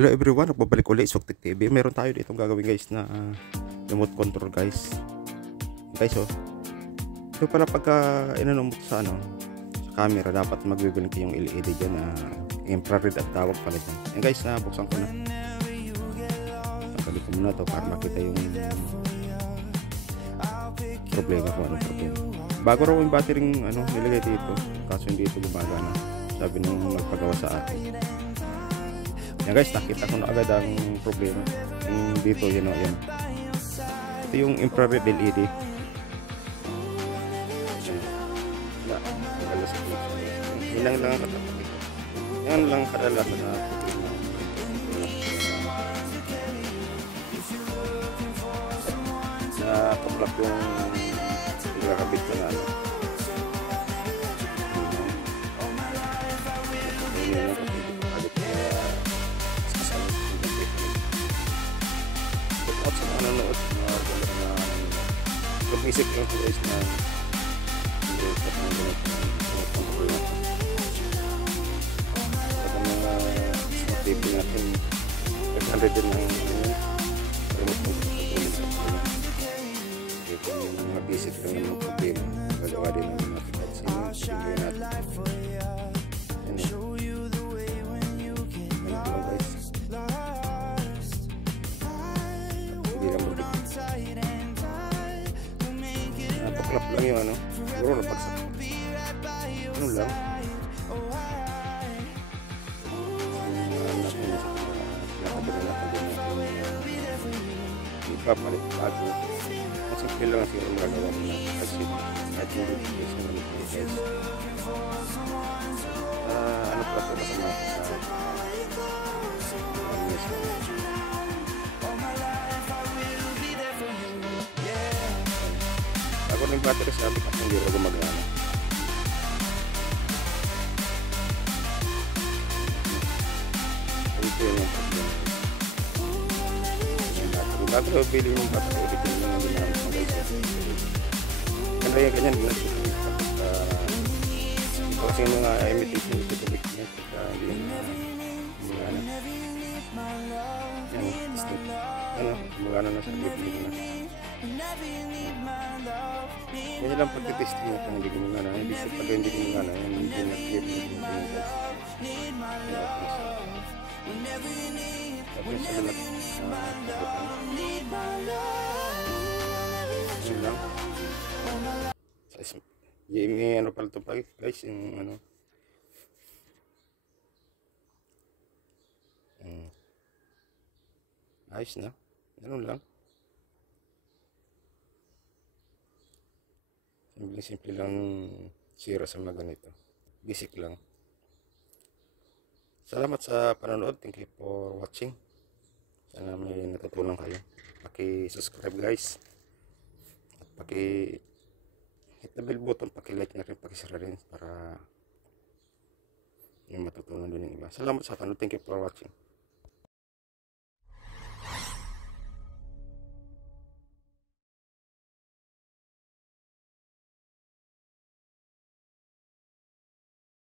Hello everyone, nagbabalik ulit Suktik TV. Meron tayo dito gagawin guys na remote control guys. Guys oh. Ito pala pagka inano mo sa sa camera, dapat magbiblink yung LED diyan na infrared at tawag pala diyan. Yan guys, buksan ko na. Tanggalin ko muna to para makita yung problema ko, anong problema. Bago raw yung battery nilagay dito, kaso hindi ito gumagana. Sabi nung nagpagawa sa akin. Yan guys, nakita ko na agad ang problema. Yung dito, yan. Ito yung infrared LED. Yan lang kadalasan na kaplak yung pinakabit ko na nanonood lumisip yung guys na smart TV natin 500 din ang remote control sa ito yung mga basic lang ng problema gagawa din ng mga pinag-sinin natin napaklap lang yung siguro napagsak lang ipapalit bago ang simple lang siguro magagawa mo na kasi kahit yung guys na malit guys pala ito masama sa ako ng battery sabi kasi hindi rin gumagana. Ito yung problema. Bago na bilhin yung battery ulit yung mga ginamit ng guys. Kaya yung ganyan kasi yung mga imitation ito tubig niya hindi gumagana na sa bibili na. Yan lang pagtitesting natin, hindi gumagana. Hindi siya pag hindi gumagana, hindi na-clear na gumagana. Tapos sa lalat yun lang. May pala ito pa guys, yung ayos na. Ganun lang. Simple lang sira sa mga ganito. Basic lang. Salamat sa panonood. Thank you for watching. Sana may natutunan kayo. Paki-subscribe guys. At paki-hit the bell button. Paki-like na rin. Paki-share rin para yung matutunan din yung iba. Salamat sa panonood. Thank you for watching.